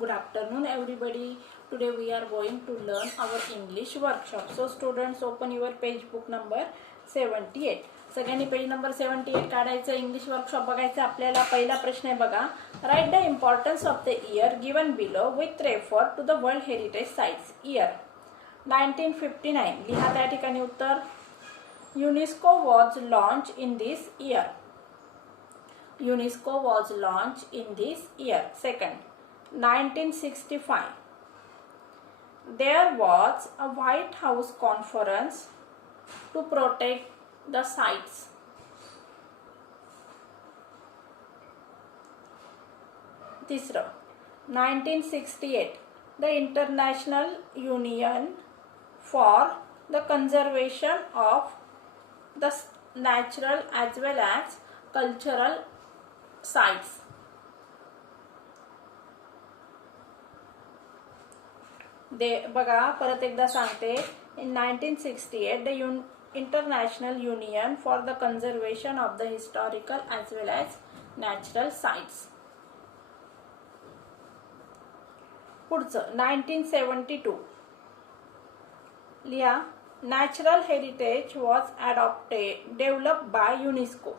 Good afternoon everybody. Today we are going to learn our English workshop. So students, open your page book number 78. सगळ्यांनी page number 78 काढायचं. English workshop बघायचं आपल्याला. पहिला प्रश्न आहे बघा. Write the importance of the year given below with refer to the world heritage sites. Year 1959. लिहा त्या ठिकाणी उत्तर. UNESCO was launch in this year. UNESCO was launched in this year. Second, 1965. There was a White House conference to protect the sites. Tisra, 1968. The International Union for the Conservation of the Natural as well as Cultural Sites. बघा परत एकदा सांगते. In 1968 the international union for the conservation of the historical as well as natural sites. पुढचं 1972. लिहा. Natural heritage was developed by UNESCO.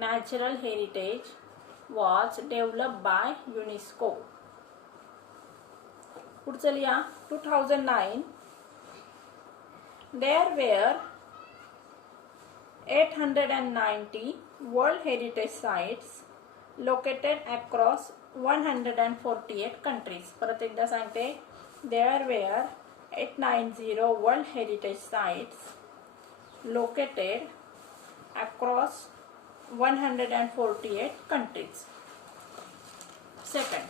Natural heritage was developed by UNESCO. पुढचं लिहा. 2009. There were 890 World Heritage Sites located across 148 countries. परत एकदा सांगते. There were 890 World Heritage Sites located across 148 countries. Second,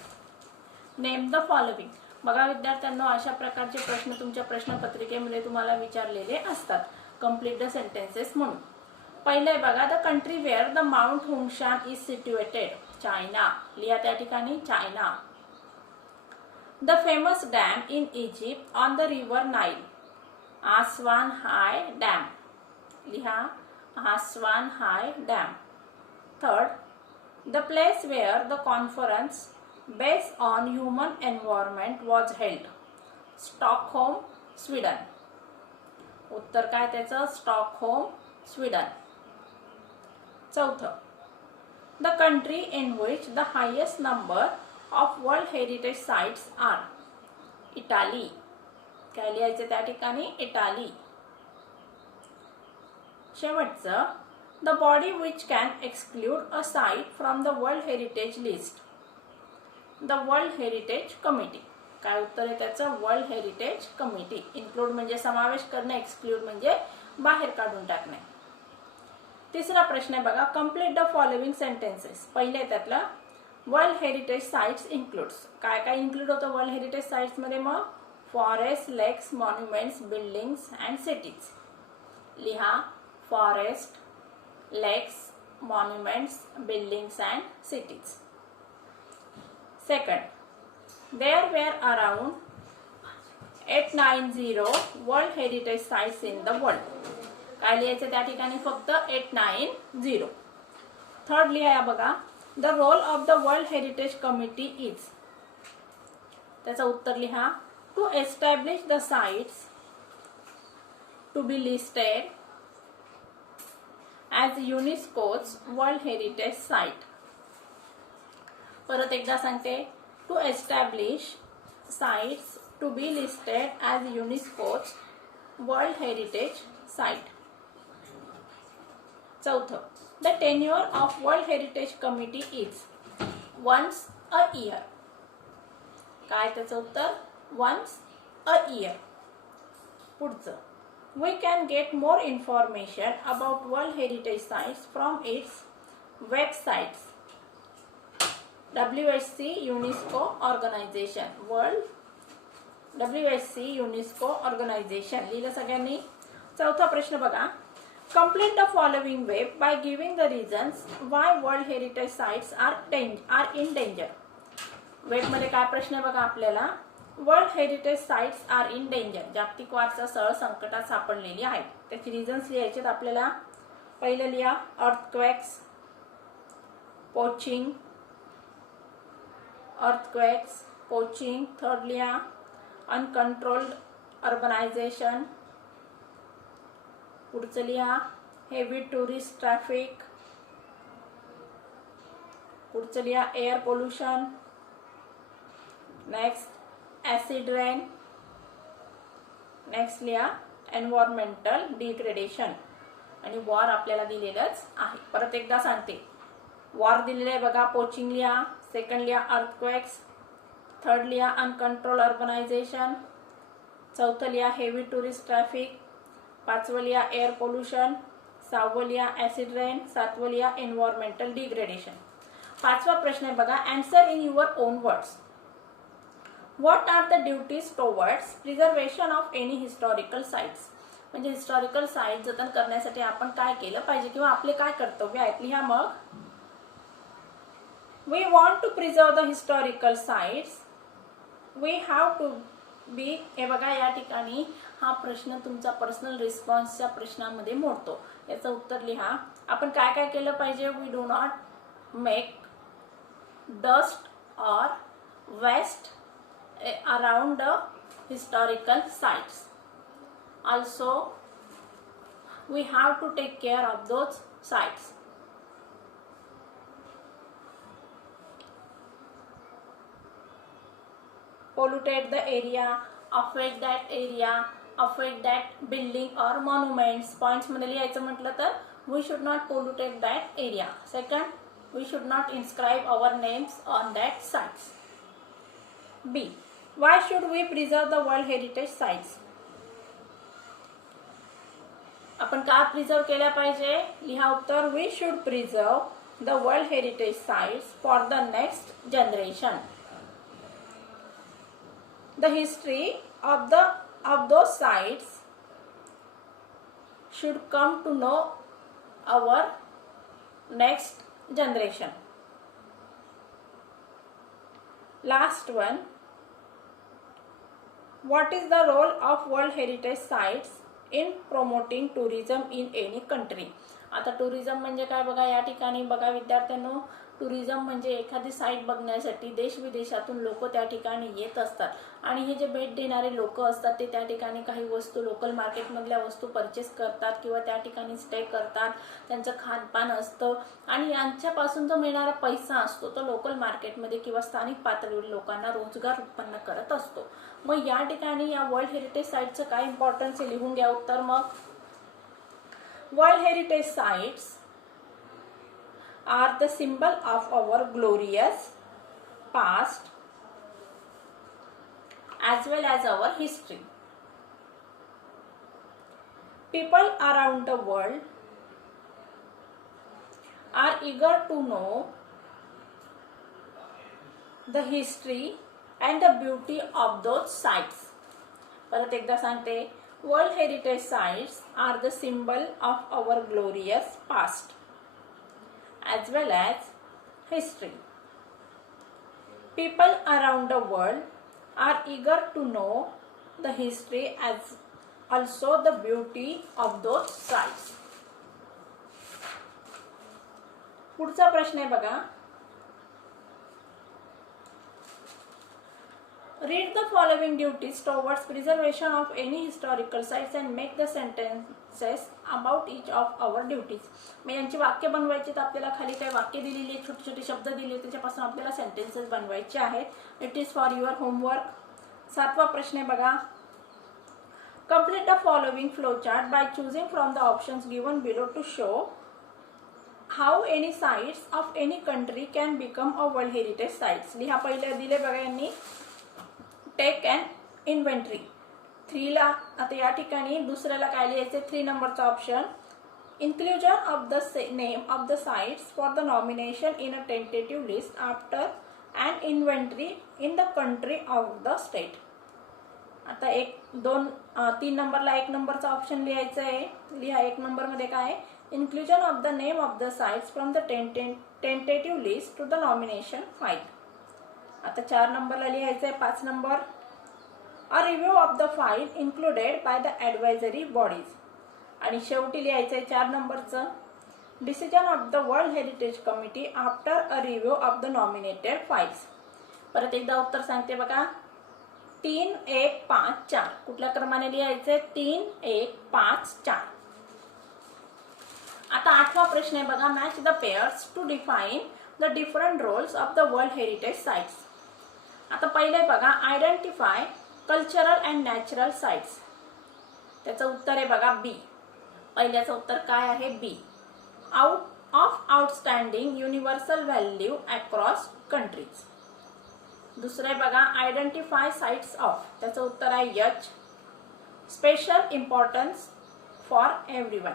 name the following. बघा विद्यार्थ्यांनो, अशा प्रकारचे प्रश्न तुमच्या प्रश्नपत्रिकेमध्ये तुम्हाला विचारलेले असतात. कंप्लीट द सेंटेन्सेस म्हणून. पहिले बघा. The country where the mount Huangshan is situated. China. लिहा त्या ठिकाणी China. The famous dam in Egypt on the river Nile. Aswan high dam. लिहा. Aswan high dam. Third, the place where the conference based on human environment was held. Stockholm, Sweden. उत्तर काय त्याचं? Stockholm, Sweden. चौथं, the country in which the highest number of World Heritage Sites are. Italy. काय लिहायचं त्या ठिकाणी? Italy. शेवटचं, the body which can exclude a site from the World Heritage list. The World Heritage Committee. काय उत्तर आहे त्याचं? World heritage committee. इन्क्लूड म्हणजे समावेश करणे, एक्सक्लूड म्हणजे बाहेर काढून टाकणे. तिसरा प्रश्न आहे बघा. Complete the following sentences. पहिले त्यातलं वर्ल्ड हेरिटेज साइट्स इन्क्लूड्स. काय काय इन्क्लूड होतं वर्ल्ड हेरिटेज साइट्स मध्ये? मग फॉरेस्ट, लेक्स, मॉन्युमेंट्स, बिल्डिंग्स अँड सिटीज. लिहा. Forest, lakes, monuments, buildings and cities. Second, there were around 890 World Heritage Sites in the world. काय लिहायचं त्या ठिकाणी? फक्त 890. थर्ड लिहा बघा. The role of the World Heritage Committee is. त्याचं उत्तर लिहा. To establish the sites to be listed as UNESCO's World Heritage Site. परत एकदा सांगते. To establish sites to be listed as UNESCO's World Heritage Site. चौथं, the tenure of World Heritage Committee is once a year. काय त्याचं उत्तर? Once a year. पुढचं, we can get more information about World Heritage Sites from its websites. WHC UNESCO Organization. WHC UNESCO Organization. लिहिलं सगळ्यांनी. चौथा प्रश्न बघा. Complete the following web by giving the reasons why World Heritage Sites are in danger. Web मध्ये काय प्रश्न आहे बघा आपल्याला. World heritage sites are in danger. जागतिक वारसा स्थळ संकटात सापडलेली आहेत. त्याची रिझन्स लिहायचे आपल्याला. पहिलं लिहा. Earthquakes, poaching, earthquakes, poaching. Third लिहा अनकंट्रोल्ड अर्बनायझेशन. पुढचं लिहा हेवी टुरिस्ट ट्रॅफिक. पुढचं लिहा air pollution. Next acid rain. Next लिहा एन्व्हायरमेंटल डिग्रेडेशन. आणि वॉर आपल्याला दिलेलंच आहे. परत एकदा सांगते, वॉर दिलेलं आहे बघा. पोचिंग लिहा. सेकंड लिहा अर्थक्वेक्स. थर्ड लिहा अनकंट्रोल अर्बनायझेशन. चौथं लिहा हेवी टुरिस्ट ट्रॅफिक. पाचवं लिहा एअर पोल्युशन. सहावं लिहा ॲसिड रेन. सातवं लिहा एन्व्हायरमेंटल डिग्रेडेशन. पाचवा प्रश्न आहे बघा, answer in your own words. What are the duties towards preservation of any historical sites. म्हणजे हिस्टॉरिकल साइट जतन करण्यासाठी आपण काय केलं पाहिजे किंवा आपले काय कर्तव्य आहेत. लिहा मग. We want to preserve the historical sites. We have to be. हे बघा या ठिकाणी हा प्रश्न तुमचा पर्सनल रिस्पॉन्सच्या प्रश्नांमध्ये मोडतो. याचं उत्तर लिहा. आपण काय काय केलं पाहिजे. We do not make dust or waste around the historical sites. Also, we have to take care of those sites. Polluted the area, affect that area, affect that building or monuments. Points मध्ये लिहायचं म्हटलं तर we should not pollute that area. Second, we should not inscribe our names on that sites. B. Why should we preserve the World Heritage Sites? आपण का preserve केल्या पाहिजे. लिहा उत्तर. We should preserve the World Heritage Sites for the next generation. The history of those sites should come to know our next generation. Last one. What is the role of World Heritage Sites in promoting tourism in any country? आता tourism म्हणजे काय बघा. या ठिकाणी बघा विद्यार्थ्यांनो, tourism म्हणजे एखादी साईट बघण्यासाठी देश विदेशातून लोक त्या ठिकाणी येत असतात. आणि हे जे भेट देणारे लोक असतात ते त्या ठिकाणी काही वस्तू लोकल मार्केटमधल्या वस्तू परचेस करतात किंवा त्या ठिकाणी स्टे करतात. त्यांचं खानपान असतं आणि यांच्यापासून जो मिळणारा पैसा असतो तो लोकल मार्केटमध्ये किंवा स्थानिक पातळीवर लोकांना रोजगार उत्पन्न करत असतो. मग या ठिकाणी या वर्ल्ड हेरिटेज साईटचं काय इम्पॉर्टन्स आहे लिहून घ्या उत्तर मग. World heritage sites are the symbol of our glorious past as well as our history. People around the world are eager to know the history and the beauty of those sites. परत एकदा सांगते, World Heritage Sites are the symbol of our glorious past as well as history. People around the world are eager to know the history as also the beauty of those sites. पुढचा प्रश्न आहे बघा. Read the following duties towards preservation of any historical sites and make the sentences about each of our duties. मग यांची वाक्य बनवायची तर आपल्याला खाली काय वाक्य दिलेली आहेत, छोटे छोटे शब्द दिले, त्याच्यापासून आपल्याला सेंटेन्सेस बनवायचे आहेत. It is for your homework. सातवा प्रश्न आहे बघा. Complete the following flowchart by choosing from the options given below to show how any sites of any country can become a World Heritage Sites. लिहा. पहिले दिले बघा यांनी टेक अँड इन्व्हेंटरी. 3 ला आता या ठिकाणी दुसऱ्याला काय लिहायचे. 3 नंबरचा option inclusion of the name of the sites for the nomination in a tentative list after and inventory in the country of the state. आता 3 नंबरला 1 नंबरचा ऑप्शन लिहायचा आहे. लिहा. 1 नंबरमध्ये काय आहे. Inclusion of the name of the sites from the tentative list to the nomination file. आता 4 नंबरला लिहायचं आहे. 5 number a review of the file included by the advisory bodies. आणि शेवटी लिहायचं आहे 4 नंबरचं decision of the world heritage committee after a review of the nominated files. परत एकदा उत्तर सांगते बघा, 3 1 5 4. कुठल्या क्रमाने लिहायचे? 3 1 5 4. आता 8वा प्रश्न आहे बघा, match the pairs to define the different roles of the world heritage sites. आता पहिले बघा, identify cultural and natural sites. त्याचं उत्तर आहे बघा बी. पहिल्याचं उत्तर काय आहे? B. Out of outstanding universal value across countries. दुसरे बघा, आयडेंटिफाय साइट्स ऑफ. त्याचं उत्तर आहे H. Special importance for everyone.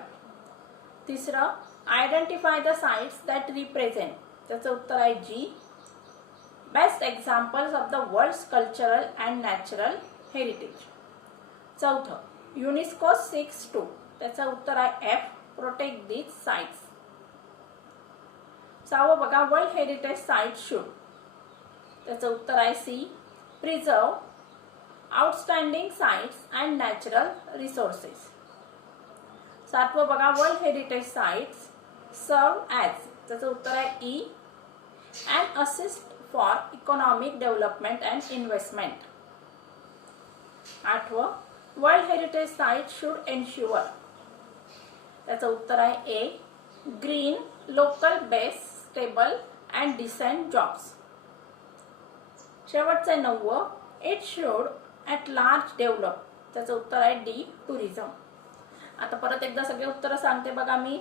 तिसरं, identify the sites that represent. त्याचं उत्तर आहे G. Best examples of the world's cultural and natural heritage. चौथं, युनेस्को सिक्स टू. त्याचं उत्तर आहे एफ. Protect these sites. 6वं बघा, वर्ल्ड हेरिटेज साइट शुड. त्याचं उत्तर आहे C. Preserve outstanding sites and natural resources. 7वं बघा, world heritage sites serve as. त्याचं उत्तर आहे E. And assist for economic development and investment. 8वं, world heritage site should ensure. त्याचं उत्तर आहे A. Green local base stable and decent jobs. शेवटचं आहे 9वं, it should at large develop. त्याचं उत्तर आहे डी. टुरिझम. आता परत एकदा सगळे उत्तर सांगते बघा मी.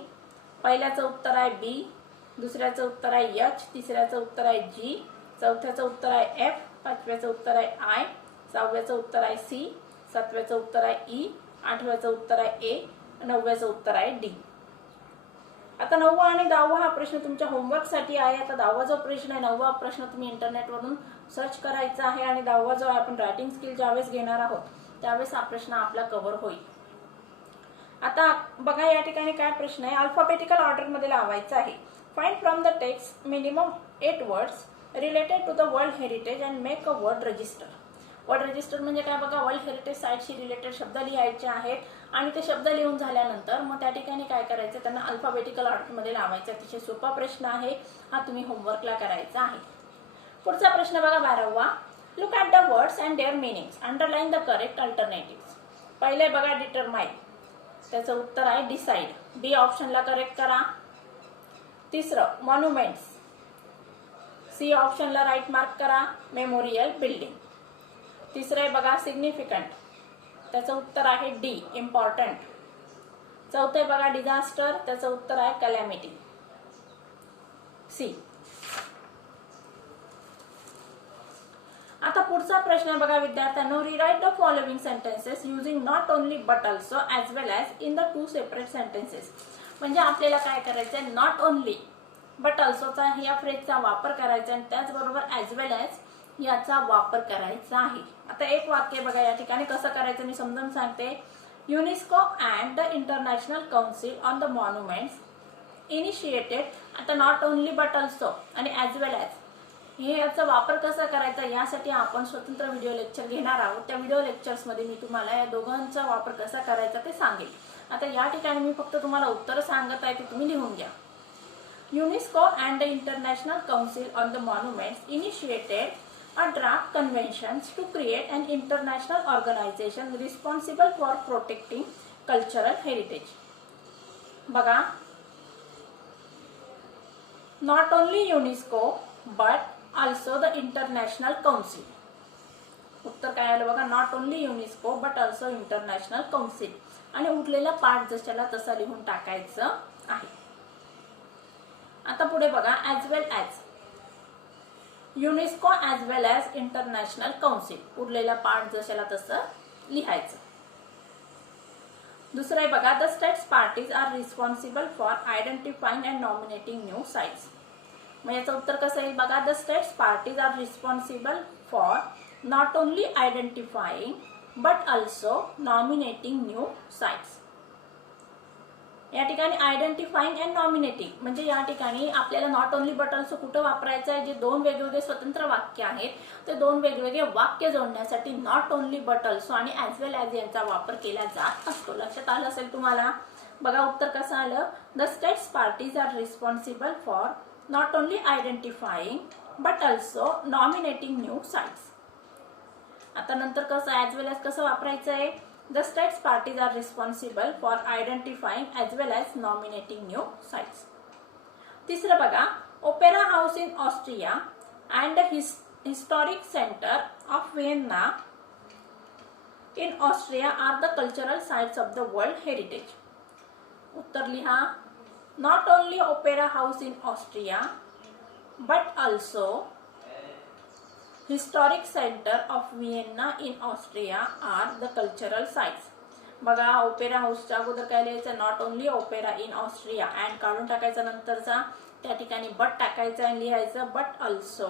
पहिल्याचं उत्तर आहे बी. दुसऱ्याचं उत्तर आहे एच. तिसऱ्याचं उत्तर आहे जी. चौथ्याचं उत्तर आहे एफ. 5व्याचं उत्तर आहे आय. 6व्याचं उत्तर आहे सी. 7व्याचं उत्तर आहे ई. 8व्याचं उत्तर आहे ए. 9व्याचं उत्तर आहे डी. आता 9वा आणि 10वा हा प्रश्न तुमच्या होमवर्कसाठी आहे. आता 10वा जो प्रश्न आहे, 9वा प्रश्न तुम्ही इंटरनेटवरून सर्च करायचा आहे आणि 10वा जो आपण रायटिंग स्किल ज्यावेळेस घेणार आहोत त्यावेळेस हा प्रश्न आपला कव्हर होईल. आता बघा या ठिकाणी काय प्रश्न आहे, अल्फाबेटिकल ऑर्डर मध्ये लावायचा आहे. Find from the text minimum 8 words related to the world heritage and make a word register. Word register म्हणजे काय बघा, वर्ल्ड हेरिटेज साइटशी रिलेटेड शब्द लिहायचे आहेत आणि ते शब्द लिहून झाल्यानंतर मग त्या ठिकाणी काय करायचं, त्यांना अल्फाबेटिकल ऑर्डर मध्ये लावायचं. अतिशय सोपा प्रश्न आहे हा, तुम्ही होमवर्कला करायचा आहे. पुढचा प्रश्न बघा 12वा, look at the words and their meanings, underline the correct alternative. पहिले बघा डिटरमाइन. त्याचं उत्तर आहे डिसाइड. बी ऑप्शनला करेक्ट करा. तिसरं मॉन्युमेंट्स. सी ऑप्शनला राईट मार्क करा. Memorial building. तिसरं आहे बघा सिग्निफिकंट. त्याचं उत्तर आहे डी. इम्पॉर्टंट. चौथं आहे बघा डिझास्टर. त्याचं उत्तर आहे कॅलॅमिटी. सी. आता पुढचा प्रश्न आहे बघा विद्यार्थ्यांनो, rewrite the following sentences using not only but also as well as in the 2 separate sentences. म्हणजे आपल्याला काय करायचं आहे, नॉट ओनली बट ऑल्सोचा या फ्रेजचा वापर करायचा आणि त्याचबरोबर ॲज वेल ॲज याचा वापर करायचा आहे. आता एक वाक्य बघा या ठिकाणी कसं करायचं मी समजावून सांगते. UNESCO and the international council on the monuments initiated. आता नॉट ओनली बट ऑल्सो आणि ॲज वेल ॲज हे याचा वापर कसा करायचा यासाठी आपण स्वतंत्र व्हिडिओ लेक्चर घेणार आहोत. त्या व्हिडिओ लेक्चर्समध्ये मी तुम्हाला या दोघांचा वापर कसा करायचा ते सांगेल. आता या ठिकाणी मी फक्त तुम्हाला उत्तर सांगत आहे, ते तुम्ही लिहून घ्या. UNESCO and the international council on the monuments initiated a draft conventions to create an international organization responsible for protecting cultural heritage. बघा, not only UNESCO but also the international council. उत्तर काय आलं बघा, not only UNESCO but also international council आणि उरलेला part जशाला तसा लिहून टाकायचं आहे. आता पुढे बघा as well as. UNESCO as well as international council, उरलेला पार्ट जशाला तसं लिहायचं. दुसरं आहे बघा, the states parties are responsible for identifying and nominating new sites. मग याचं उत्तर कसं येईल बघा, the states parties are responsible for not only identifying but also nominating new sites. या ठिकाणी आयडेंटिफाईंग अँड नॉमिनेटिंग म्हणजे या ठिकाणी आपल्याला नॉट ओनली बट ऑल्सो कुठं वापरायचं आहे, जे दोन वेगवेगळे स्वतंत्र वाक्य आहेत ते दोन वेगवेगळे वाक्य जोडण्यासाठी नॉट ओनली बट ऑल्सो आणि ॲज वेल ॲज यांचा वापर केला जात असतो. लक्षात आलं असेल तुम्हाला. बघा उत्तर कसं आलं, the states parties are responsible for not only identifying but also nominating new sites. आता नंतर कसं ॲज वेल ॲज कसं वापरायचं आहे, the states parties are responsible for identifying as well as nominating new sites. तिसरं बघा, opera house in Austria and historic centre of Vienna in Austria are the cultural sites of the world heritage. उत्तर लिहा, not only opera house in Austria but also historic centre of Vienna in Austria are the cultural sites. बघा, opera हाऊसच्या अगोदर काय लिहायचं, not only opera in Austria and काढून टाकायचा, नंतरचा त्या ठिकाणी बट टाकायचं आणि लिहायचं बट ऑल्सो.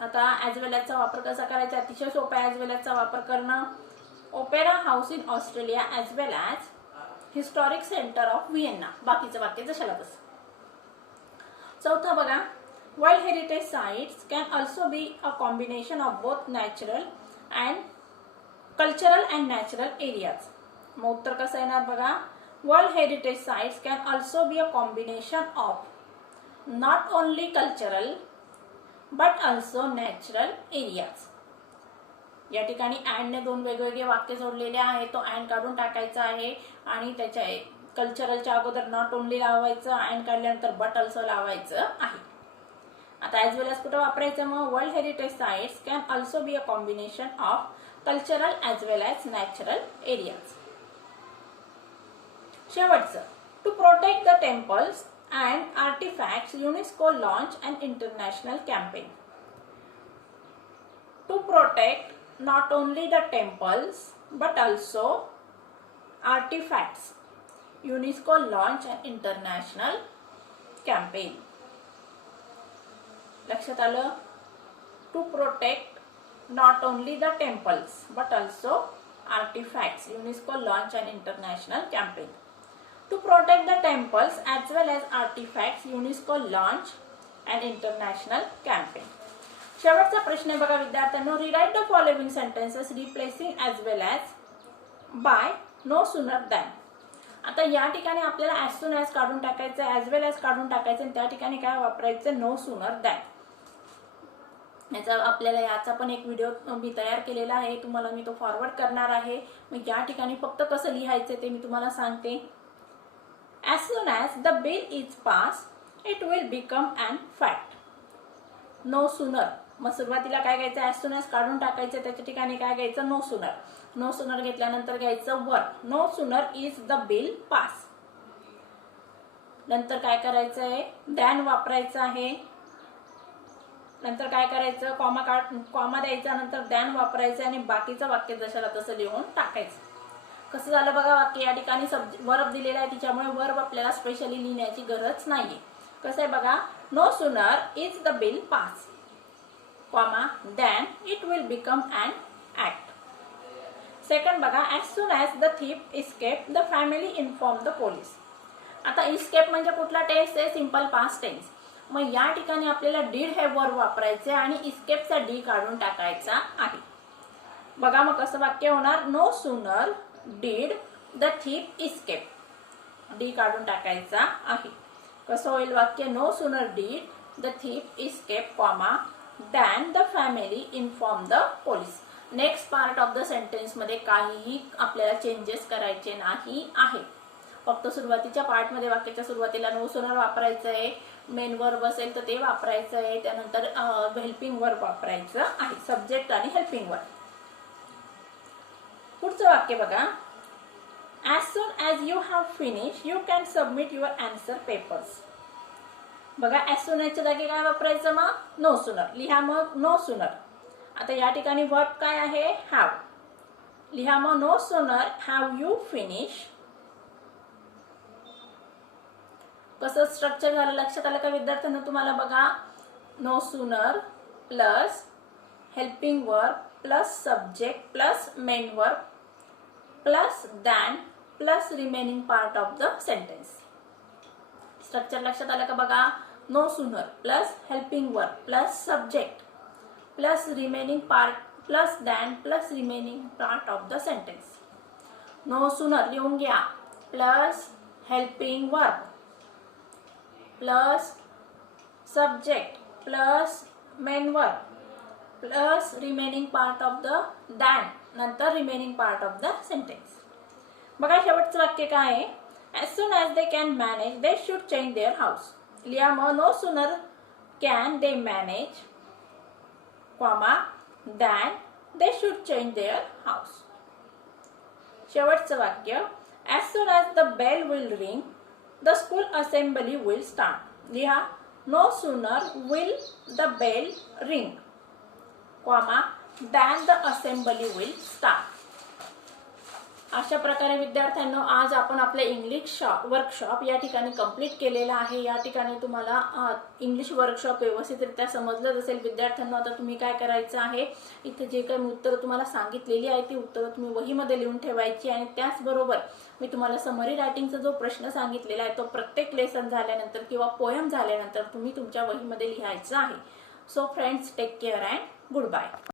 आता ॲज वेल ॲजचा वापर कसा करायचा, अतिशय सोपा ॲज वेल ॲजचा वापर करणं. Opera house in Australia as well as historic centre of Vienna. बाकीचं वाक्य जशाला तसं. चौथा बघा, world heritage sites can also be a combination of both natural and cultural and natural areas. मग उत्तर कसं येणार बघा, world heritage sites can also be a combination of not only cultural but also natural areas. या ठिकाणी अँडने दोन वेगवेगळे वाक्य जोडलेले आहे, तो अँड काढून टाकायचा आहे आणि त्याच्या कल्चरलच्या अगोदर नॉट ओनली लावायचं, अँड काढल्यानंतर बट ऑल्सो लावायचं आहे. आता ॲज वेल ॲज कुठं वापरायचं, मग world heritage sites can also be a combination of cultural as well as natural areas. शेवटचं, to protect the temples and artefacts UNESCO launch an international campaign. To protect not only the temples but also artefacts UNESCO launch an international campaign. लक्षात आलं, to protect not only the temples but also artifacts, UNESCO launch an international campaign. To protect the temples as well as artifacts, UNESCO launch an international campaign. शेवटचा प्रश्न आहे बघा विद्यार्थ्यांनो, rewrite the following sentences replacing as well as by no sooner than. आता या ठिकाणी आपल्याला as soon as काढून टाकायचं, ॲज वेल ॲज काढून टाकायचं आणि त्या ठिकाणी काय वापरायचं, नो सूनर दॅन. याचा पण एक व्हिडिओ मी तयार केलेला आहे, तुम्हाला मी तो फॉरवर्ड करणार आहे. मग या ठिकाणी फक्त कसं लिहायचं ते मी तुम्हाला सांगते. As soon as the bill is pass it will become an fact. No sooner, मग सुरुवातीला काय घ्यायचं, ॲज सून ॲज काढून टाकायचं, त्याच्या ठिकाणी काय घ्यायचं, नो सूनर. नो सूनर घेतल्यानंतर घ्यायचं वर, no sooner is the bill pass. नंतर काय करायचं आहे, दॅन वापरायचं आहे. नंतर काय करायचं, कॉमा द्यायचा, नंतर दॅन वापरायचं आणि बाकीचं वाक्य जशाला तसं लिहून टाकायचं. कसं झालं बघा, वाक्य या ठिकाणी वर्ब दिलेला आहे, त्याच्यामुळे वर्ब आपल्याला स्पेशली लिहिण्याची गरज नाहीये. कसं आहे बघा, no sooner is the bill pass, comma than it will become an act. Second बघा, as soon as the thief escape the family inform the police. आता इस्केप म्हणजे कुठला टेन्स आहे, सिंपल पास्ट टेन्स. मग या ठिकाणी आपल्याला डीड हे वर्ब वापरायचे आणि इस्केपचा डी काढून टाकायचा आहे. बघा मग कसं वाक्य होणार, no sooner did the thief escape. D काढून टाकायचा आहे. कसं होईल वाक्य, no sooner did the thief escape, comma than the family inform the police. Next part of the sentence मध्ये काहीही आपल्याला चेंजेस करायचे नाही आहे. फक्त सुरुवातीच्या पार्टमध्ये वाक्याच्या सुरुवातीला नो सूनर वापरायचं आहे, मेन वर्ब असेल तर ते वापरायचं आहे, त्यानंतर हेल्पिंग वर्ब वापरायचं आहे, सब्जेक्ट आणि हेल्पिंग वर्ब. पुढचं वाक्य बघा, as soon as you have finish you can submit your answer papers. बघा, ॲज सून ॲजच्या जागी काय वापरायचं, मग नो सूनर लिहा. मग नो सूनर, आता या ठिकाणी वर्ब काय आहे, हॅव. लिहा मग, no sooner have you finish. कसं स्ट्रक्चर झालं लक्षात आलं का विद्यार्थ्यांना तुम्हाला? बघा, no sooner plus helping verb plus subject plus main verb plus than plus remaining part of the sentence. Structure लक्षात आलं का? बघा, no sooner plus helping verb plus subject plus remaining part plus than plus remaining part of the sentence. No sooner लिहून घ्या, plus helping verb plus subject plus main verb plus remaining part of the then नंतर remaining part of the sentence. बघा शेवटचं वाक्य काय आहे. as soon as they can manage they should change their house. लिहा मग no sooner can they manage comma than they should change their house. शेवटचं वाक्य as soon as the bell will ring the school assembly will start. लिहा no sooner will the bell ring comma than the assembly will start. अशा प्रकारे विद्यार्थ्यांनो आज आपण आपले English workshop या ठिकाणी कंप्लीट केलेला आहे. या ठिकाणी तुम्हाला इंग्लिश वर्कशॉप व्यवस्थितरित्या समजलं असेल. विद्यार्थ्यांनो आता तुम्ही काय करायचं आहे, इथे जे काही उत्तरं तुम्हाला सांगितलेली आहे ती उत्तरं तुम्ही वहीमध्ये लिहून ठेवायची आणि त्याचबरोबर मी तुम्हाला समरी रायटिंगचा जो प्रश्न सांगितलेला आहे तो प्रत्येक लेसन झाल्यानंतर किंवा पोयम झाल्यानंतर तुम्ही तुमच्या वहीमध्ये लिहायचं आहे. So friends, take care and good bye.